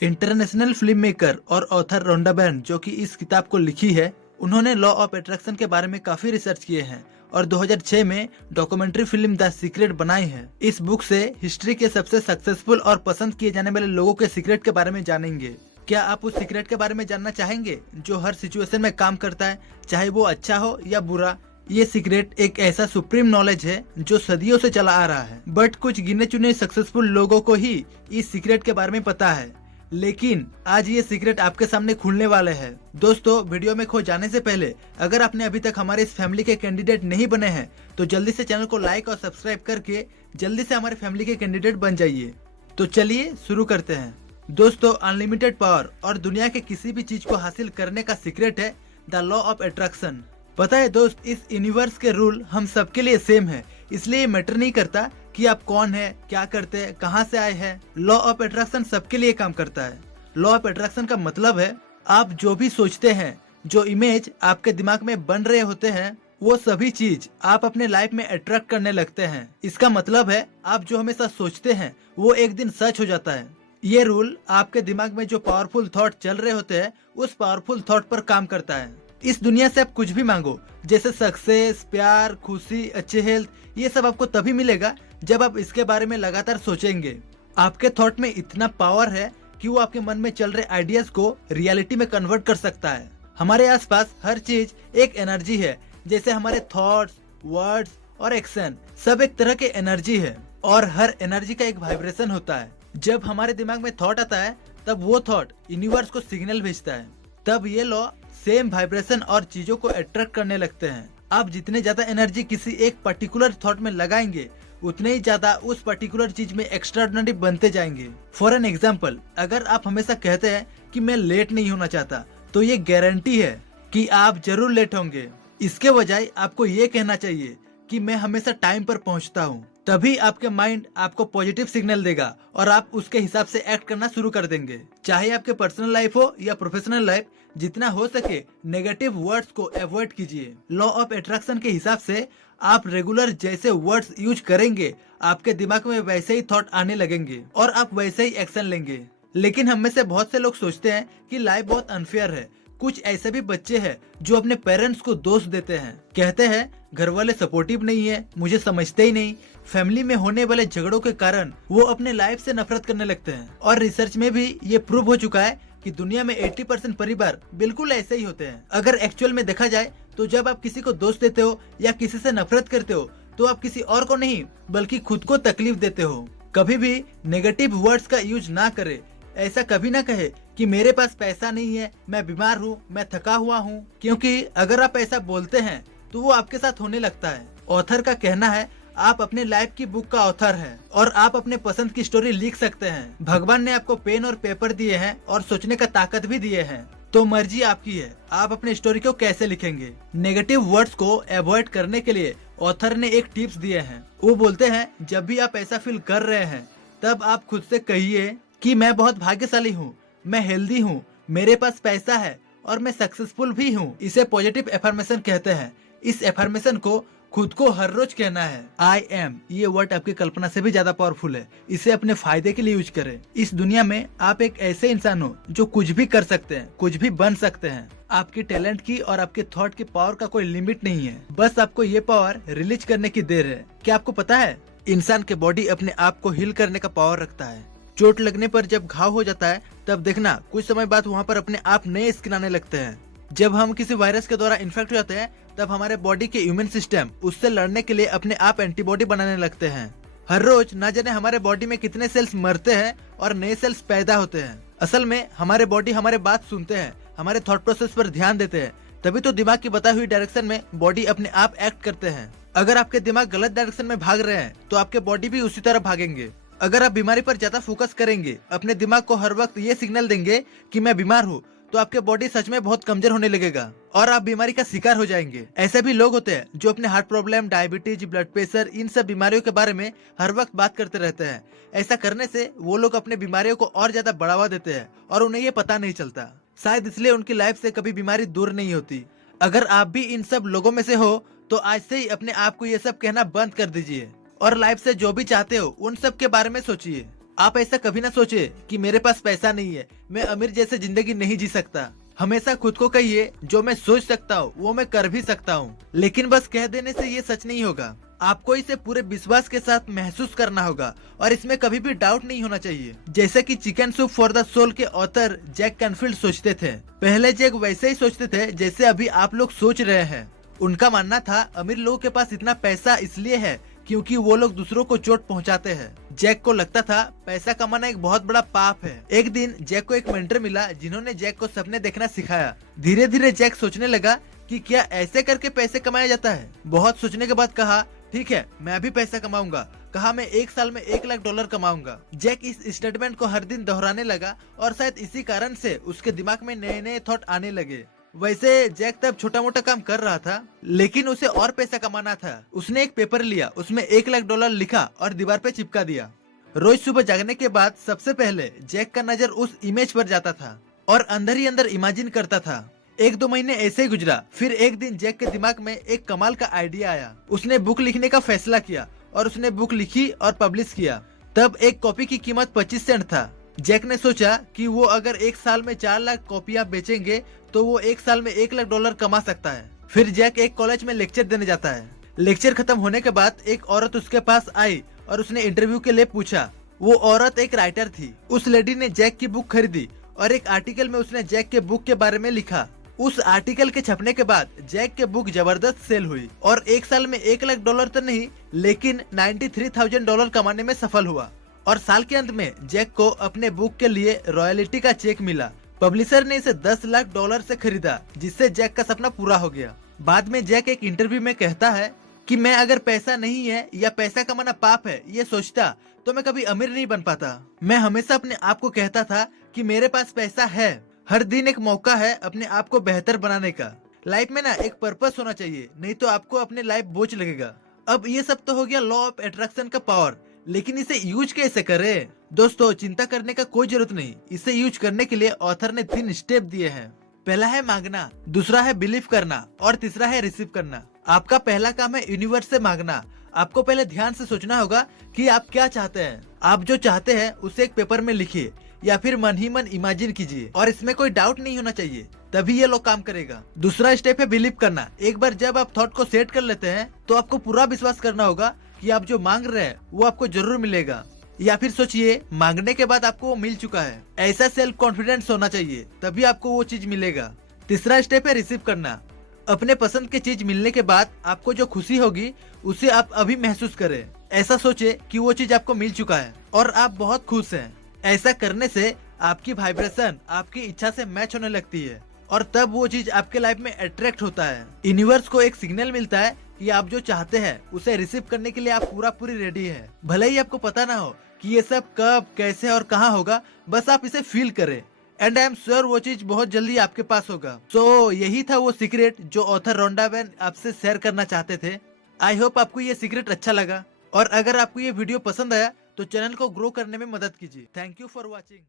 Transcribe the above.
International film maker और author रोंडा ban जो कि इस किताब को लिखी है, उन्होंने लॉ ऑफ अट्रैक्शन के बारे में काफी रिसर्च किए हैं और 2006 में डॉक्यूमेंट्री फिल्म द सीक्रेट बनाई है। इस बुक से हिस्ट्री के सबसे सक्सेसफुल और पसंद किए जाने वाले लोगों के सीक्रेट के बारे में जानेंगे। क्या आप उस सीक्रेट के बारे में जानना चाहेंगे जो हर सिचुएशन में काम करता है, चाहे वो अच्छा हो या बुरा? ये सीक्रेट एक ऐसा सुप्रीम नॉलेज है जो सदियों से चला आ रहा है, बट कुछ गिने चुने सक्सेसफुल लोगों को ही इस सीक्रेट के बारे में पता है। लेकिन आज ये सीक्रेट आपके सामने खुलने वाले हैं। दोस्तों, वीडियो में खो जाने से पहले अगर आपने अभी तक हमारे इस फैमिली के कैंडिडेट नहीं बने हैं तो जल्दी से चैनल को लाइक और सब्सक्राइब करके जल्दी से हमारे फैमिली के कैंडिडेट बन जाइए। तो चलिए शुरू करते हैं। दोस्तों, अनलिमिटेड पावर और दुनिया के किसी भी चीज को हासिल करने का सीक्रेट है द लॉ ऑफ अट्रैक्शन। पता है दोस्त, इस यूनिवर्स के रूल हम सबके लिए सेम है, इसलिए ये मैटर नहीं करता कि आप कौन है, क्या करते हैं, कहाँ से आए हैं। लॉ ऑफ अट्रैक्शन सबके लिए काम करता है। लॉ ऑफ अट्रैक्शन का मतलब है आप जो भी सोचते हैं, जो इमेज आपके दिमाग में बन रहे होते हैं, वो सभी चीज आप अपने लाइफ में अट्रैक्ट करने लगते हैं। इसका मतलब है आप जो हमेशा सोचते हैं वो एक दिन सच हो जाता है। ये रूल आपके दिमाग में जो पावरफुल थॉट चल रहे होते हैं उस पावरफुल थॉट पर काम करता है। इस दुनिया से आप कुछ भी मांगो, जैसे सक्सेस, प्यार, खुशी, अच्छे हेल्थ, ये सब आपको तभी मिलेगा जब आप इसके बारे में लगातार सोचेंगे। आपके थॉट में इतना पावर है कि वो आपके मन में चल रहे आइडियाज को रियलिटी में कन्वर्ट कर सकता है। हमारे आसपास हर चीज एक एनर्जी है, जैसे हमारे थॉट्स, वर्ड्स और एक्शन सब एक तरह के एनर्जी है और हर एनर्जी का एक वाइब्रेशन होता है। जब हमारे दिमाग में थॉट आता है तब वो थॉट यूनिवर्स को सिग्नल भेजता है, तब ये लॉ सेम वाइब्रेशन और चीजों को अट्रैक्ट करने लगते हैं। आप जितने ज्यादा एनर्जी किसी एक पर्टिकुलर थॉट में लगाएंगे उतने ही ज्यादा उस पर्टिकुलर चीज में एक्स्ट्राऑर्डिनरी बनते जाएंगे। फॉर एन एग्जाम्पल, अगर आप हमेशा कहते हैं कि मैं लेट नहीं होना चाहता, तो ये गारंटी है कि आप जरूर लेट होंगे। इसके बजाय आपको ये कहना चाहिए कि मैं हमेशा टाइम पर पहुंचता हूँ। तभी आपके माइंड आपको पॉजिटिव सिग्नल देगा और आप उसके हिसाब से एक्ट करना शुरू कर देंगे। चाहे आपके पर्सनल लाइफ हो या प्रोफेशनल लाइफ, जितना हो सके नेगेटिव वर्ड्स को अवॉइड कीजिए। लॉ ऑफ अट्रैक्शन के हिसाब से आप रेगुलर जैसे वर्ड्स यूज करेंगे, आपके दिमाग में वैसे ही थॉट आने लगेंगे और आप वैसे ही एक्शन लेंगे। लेकिन हम में से बहुत से लोग सोचते हैं कि लाइफ बहुत अनफेयर है। कुछ ऐसे भी बच्चे हैं जो अपने पेरेंट्स को दोष देते हैं, कहते हैं घर वाले सपोर्टिव नहीं है, मुझे समझते ही नहीं। फैमिली में होने वाले झगड़ों के कारण वो अपने लाइफ से नफरत करने लगते हैं। और रिसर्च में भी ये प्रूव हो चुका है कि दुनिया में 80% परिवार बिल्कुल ऐसे ही होते हैं। अगर एक्चुअल में देखा जाए तो जब आप किसी को दोष देते हो या किसी से नफरत करते हो तो आप किसी और को नहीं बल्कि खुद को तकलीफ देते हो। कभी भी नेगेटिव वर्ड्स का यूज ना करे। ऐसा कभी ना कहे कि मेरे पास पैसा नहीं है, मैं बीमार हूँ, मैं थका हुआ हूँ, क्योंकि अगर आप ऐसा बोलते हैं तो वो आपके साथ होने लगता है। ऑथर का कहना है आप अपने लाइफ की बुक का ऑथर हैं और आप अपने पसंद की स्टोरी लिख सकते हैं। भगवान ने आपको पेन और पेपर दिए हैं और सोचने का ताकत भी दिए हैं, तो मर्जी आपकी है आप अपने स्टोरी को कैसे लिखेंगे। नेगेटिव वर्ड्स को अवॉइड करने के लिए ऑथर ने एक टिप्स दिए हैं। वो बोलते हैं जब भी आप ऐसा फील कर रहे हैं तब आप खुद से कहिए कि मैं बहुत भाग्यशाली हूँ, मैं हेल्दी हूँ, मेरे पास पैसा है और मैं सक्सेसफुल भी हूँ। इसे पॉजिटिव एफर्मेशन कहते हैं। इस एफर्मेशन को खुद को हर रोज कहना है। आई एम, ये वर्ड आपकी कल्पना से भी ज्यादा पावरफुल है। इसे अपने फायदे के लिए यूज करें। इस दुनिया में आप एक ऐसे इंसान हो जो कुछ भी कर सकते हैं, कुछ भी बन सकते हैं। आपकी टैलेंट की और आपके थॉट की पावर का कोई लिमिट नहीं है, बस आपको ये पावर रिलीज करने की देर है। क्या आपको पता है इंसान के बॉडी अपने आप को हील करने का पावर रखता है। चोट लगने पर जब घाव हो जाता है तब देखना कुछ समय बाद वहाँ पर अपने आप नए स्किन आने लगते हैं। जब हम किसी वायरस के द्वारा इन्फेक्ट हो जाते हैं तब हमारे बॉडी के इम्यून सिस्टम उससे लड़ने के लिए अपने आप एंटीबॉडी बनाने लगते हैं। हर रोज न जाने हमारे बॉडी में कितने सेल्स मरते हैं और नए सेल्स पैदा होते हैं। असल में हमारे बॉडी हमारे बात सुनते हैं, हमारे थॉट प्रोसेस पर ध्यान देते हैं, तभी तो दिमाग की बताई हुई डायरेक्शन में बॉडी अपने आप एक्ट करते हैं। अगर आपके दिमाग गलत डायरेक्शन में भाग रहे हैं तो आपके बॉडी भी उसी तरह भागेंगे। अगर आप बीमारी पर ज्यादा फोकस करेंगे, अपने दिमाग को हर वक्त ये सिग्नल देंगे कि मैं बीमार हूँ, तो आपके बॉडी सच में बहुत कमजोर होने लगेगा और आप बीमारी का शिकार हो जाएंगे। ऐसे भी लोग होते हैं जो अपने heart problem, diabetes, blood pressure, इन सब बीमारियों के बारे में हर वक्त बात करते रहते हैं। ऐसा करने से वो लोग अपने बीमारियों को और ज्यादा बढ़ावा देते हैं और उन्हें ये पता नहीं चलता। शायद इसलिए उनकी लाइफ से कभी बीमारी दूर नहीं होती। अगर आप भी इन सब लोगों में से हो तो आज से ही अपने आप को ये सब कहना बंद कर दीजिए और लाइफ से जो भी चाहते हो उन सब के बारे में सोचिए। आप ऐसा कभी ना सोचे कि मेरे पास पैसा नहीं है, मैं अमीर जैसे जिंदगी नहीं जी सकता। हमेशा खुद को कहिए जो मैं सोच सकता हूँ वो मैं कर भी सकता हूँ। लेकिन बस कह देने से ये सच नहीं होगा, आपको इसे पूरे विश्वास के साथ महसूस करना होगा और इसमें कभी भी डाउट नहीं होना चाहिए। जैसे कि chicken soup for the soul के ऑथर जैक कैनफील्ड सोचते थे। पहले जैक वैसे ही सोचते थे जैसे अभी आप लोग सोच रहे हैं। उनका मानना था अमीर लोगों के पास इतना पैसा इसलिए है क्योंकि वो लोग दूसरों को चोट पहुंचाते हैं। जैक को लगता था पैसा कमाना एक बहुत बड़ा पाप है। एक दिन जैक को एक मेंटर मिला जिन्होंने जैक को सपने देखना सिखाया। धीरे धीरे जैक सोचने लगा कि क्या ऐसे करके पैसे कमाया जाता है। बहुत सोचने के बाद कहा ठीक है, मैं भी पैसा कमाऊंगा। कहा मैं 1 साल में $1 लाख कमाऊंगा। जैक इस स्टेटमेंट को हर दिन दोहराने लगा और शायद इसी कारण से उसके दिमाग में नए नए थॉट आने लगे। वैसे जैक तब छोटा मोटा काम कर रहा था, लेकिन उसे और पैसा कमाना था। उसने एक पेपर लिया, उसमें $1 लाख लिखा और दीवार पे चिपका दिया। रोज सुबह जागने के बाद सबसे पहले जैक का नजर उस इमेज पर जाता था और अंदर ही अंदर इमेजिन करता था। 1-2 महीने ऐसे ही गुजरा। फिर एक दिन जैक के दिमाग में एक कमाल का आइडिया आया। उसने बुक लिखने का फैसला किया और उसने बुक लिखी और पब्लिश किया। तब एक कॉपी की कीमत 25 सेंट था। जैक ने सोचा कि वो अगर 1 साल में 4 लाख कॉपियां बेचेंगे तो वो 1 साल में $1 लाख कमा सकता है। फिर जैक एक कॉलेज में लेक्चर देने जाता है। लेक्चर खत्म होने के बाद एक औरत उसके पास आई और उसने इंटरव्यू के लिए पूछा। वो औरत एक राइटर थी। उस लेडी ने जैक की बुक खरीदी और एक आर्टिकल में उसने जैक के बुक के बारे में लिखा। उस आर्टिकल के छपने के बाद जैक के बुक जबरदस्त सेल हुई और 1 साल में $1 लाख तो नहीं, लेकिन $93,000 कमाने में सफल हुआ। और साल के अंत में जैक को अपने बुक के लिए रॉयल्टी का चेक मिला। पब्लिशर ने इसे $10 लाख से खरीदा, जिससे जैक का सपना पूरा हो गया। बाद में जैक एक इंटरव्यू में कहता है कि मैं अगर पैसा नहीं है या पैसा कमाना पाप है ये सोचता तो मैं कभी अमीर नहीं बन पाता। मैं हमेशा अपने आप को कहता था कि मेरे पास पैसा है। हर दिन एक मौका है अपने आप को बेहतर बनाने का। लाइफ में ना एक पर्पस होना चाहिए, नहीं तो आपको अपने लाइफ बोझ लगेगा। अब ये सब तो हो गया लॉ ऑफ अट्रैक्शन का पावर, लेकिन इसे यूज कैसे करें? दोस्तों चिंता करने का कोई जरूरत नहीं। इसे यूज करने के लिए ऑथर ने 3 स्टेप दिए हैं। पहला है मांगना, दूसरा है बिलीव करना और तीसरा है रिसीव करना। आपका पहला काम है यूनिवर्स से मांगना। आपको पहले ध्यान से सोचना होगा कि आप क्या चाहते हैं। आप जो चाहते हैं उसे एक पेपर में लिखिए या फिर मन ही मन इमेजिन कीजिए और इसमें कोई डाउट नहीं होना चाहिए, तभी ये लोग काम करेगा। दूसरा स्टेप है बिलीव करना। एक बार जब आप थॉट को सेट कर लेते हैं तो आपको पूरा विश्वास करना होगा कि आप जो मांग रहे हैं वो आपको जरूर मिलेगा। या फिर सोचिए मांगने के बाद आपको वो मिल चुका है। ऐसा सेल्फ कॉन्फिडेंस होना चाहिए, तभी आपको वो चीज मिलेगा। तीसरा स्टेप है रिसीव करना। अपने पसंद की चीज मिलने के बाद आपको जो खुशी होगी उसे आप अभी महसूस करें। ऐसा सोचे कि वो चीज आपको मिल चुका है और आप बहुत खुश हैं। ऐसा करने से आपकी वाइब्रेशन आपकी इच्छा से मैच होने लगती है और तब वो चीज आपके लाइफ में अट्रैक्ट होता है। यूनिवर्स को एक सिग्नल मिलता है कि आप जो चाहते हैं उसे रिसीव करने के लिए आप पूरी रेडी है। भले ही आपको पता ना हो कि ये सब कब, कैसे और कहाँ होगा, बस आप इसे फील करें एंड आई एम श्योर वो चीज बहुत जल्दी आपके पास होगा। सो यही था वो सीक्रेट जो ऑथर रोंडा बैन आपसे शेयर करना चाहते थे। आई होप आपको ये सीक्रेट अच्छा लगा और अगर आपको ये वीडियो पसंद आया तो चैनल को ग्रो करने में मदद कीजिए। Thank you for watching.